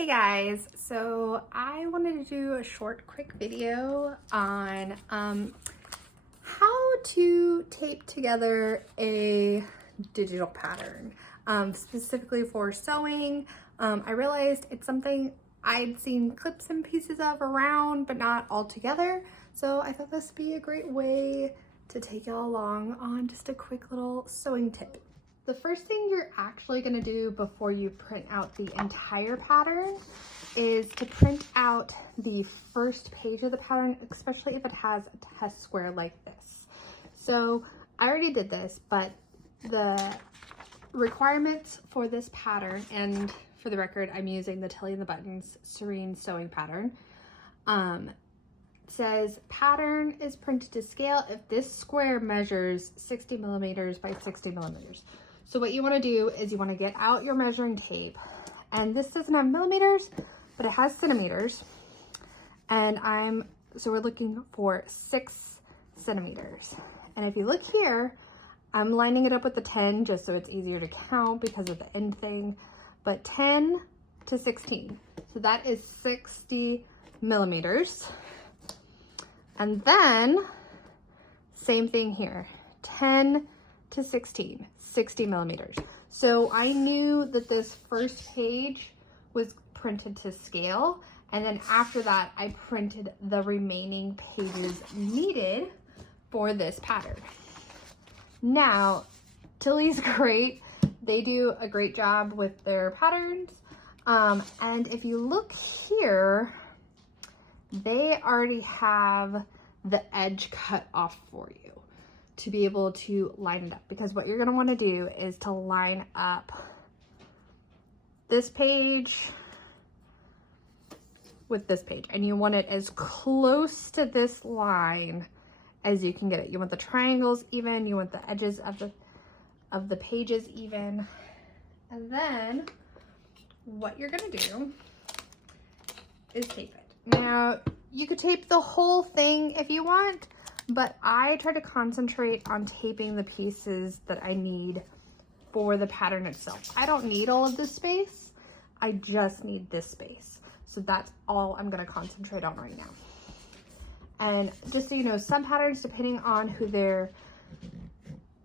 Hey guys, so I wanted to do a short quick video on how to tape together a digital pattern, specifically for sewing. I realized it's something I'd seen clips and pieces of around, but not all together. So I thought this would be a great way to take you along on just a quick little sewing tip. The first thing you're actually going to do before you print out the entire pattern is to print out the first page of the pattern, especially if it has a test square like this. So I already did this, but the requirements for this pattern, and for the record, I'm using the Tilly and the Buttons Serene Sewing Pattern, says pattern is printed to scale if this square measures 60 millimeters by 60 millimeters. So what you want to do is you want to get out your measuring tape, and this doesn't have millimeters, but it has centimeters. And so we're looking for 6 centimeters. And if you look here, I'm lining it up with the 10 just so it's easier to count because of the end thing, but 10 to 16. So that is 60 millimeters. And then same thing here, 10 to 16, 60 millimeters. So I knew that this first page was printed to scale, and then after that I printed the remaining pages needed for this pattern. Now, Tilly's great. They do a great job with their patterns. And if you look here, they already have the edge cut off for you to be able to line it up, because what you're going to want to do is to line up this page with this page, and you want it as close to this line as you can get it. You want the triangles even, you want the edges of the pages even. And then what you're going to do is tape it. Now, you could tape the whole thing if you want, but I try to concentrate on taping the pieces that I need for the pattern itself. I don't need all of this space. I just need this space. So that's all I'm going to concentrate on right now. And just so you know, some patterns, depending on who they're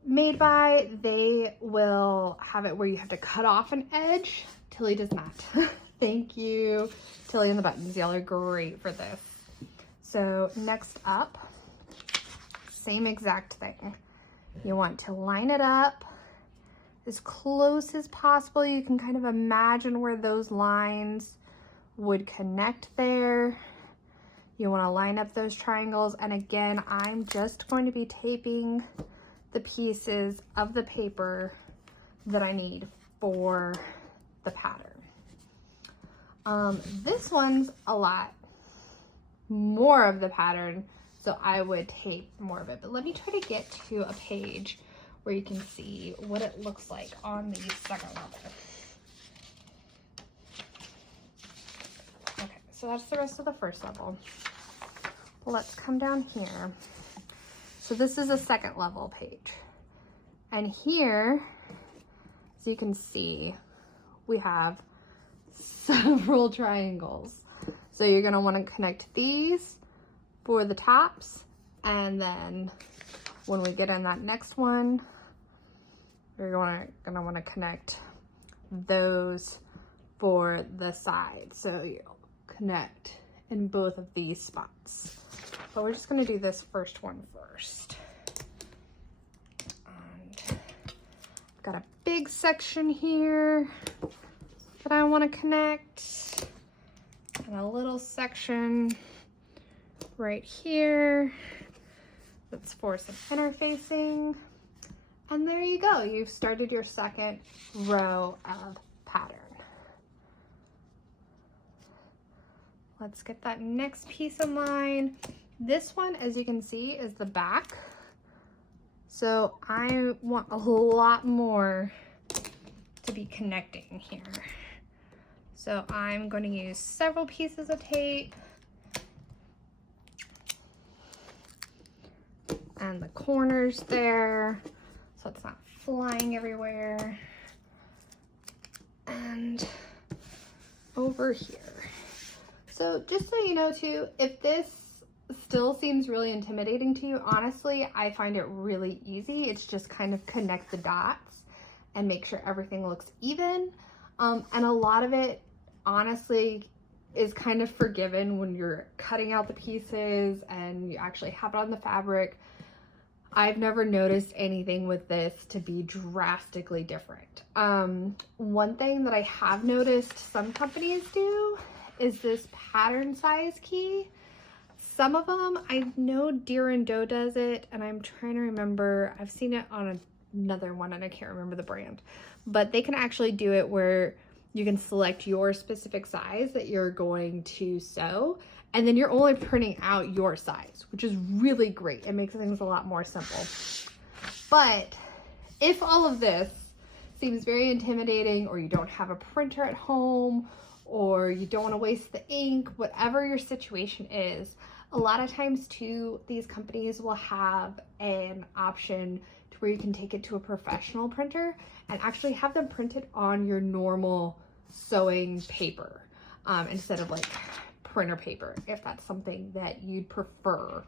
made by, they will have it where you have to cut off an edge. Tilly does not. Thank you, Tilly and the Buttons. Y'all are great for this. So next up, same exact thing. You want to line it up as close as possible. You can kind of imagine where those lines would connect there. You want to line up those triangles. And again, I'm just going to be taping the pieces of the paper that I need for the pattern. This one's a lot more of the pattern, so I would tape more of it. But let me try to get to a page where you can see what it looks like on the second level. Okay, so that's the rest of the first level. Let's come down here. So this is a second level page. And here, as you can see, we have several triangles. So you're going to want to connect these for the tops, and then when we get in that next one, you're going to want to connect those for the sides. So you'll connect in both of these spots. But we're just going to do this first one first. And I've got a big section here that I want to connect, and a little section right here that's for some interfacing. And there you go. You've started your second row of pattern. Let's get that next piece in line. This one, as you can see, is the back. So I want a lot more to be connecting here. So I'm going to use several pieces of tape and the corners there, so it's not flying everywhere. And over here. So just so you know too, if this still seems really intimidating to you, honestly, I find it really easy. It's just kind of connect the dots and make sure everything looks even. And a lot of it, honestly, is kind of forgiven when you're cutting out the pieces and you actually have it on the fabric. I've never noticed anything with this to be drastically different. One thing that I have noticed some companies do is this pattern size key. Some of them, I know Deer & Doe does it, and I'm trying to remember, I've seen it on another one and I can't remember the brand, but they can actually do it where you can select your specific size that you're going to sew, and then you're only printing out your size, which is really great. It makes things a lot more simple. But if all of this seems very intimidating, or you don't have a printer at home, or you don't want to waste the ink, whatever your situation is, a lot of times too, these companies will have an option to where you can take it to a professional printer and actually have them printed on your normal sewing paper instead of like printer paper, if that's something that you'd prefer.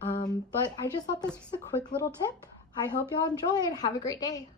But I just thought this was a quick little tip. I hope y'all enjoy and have a great day.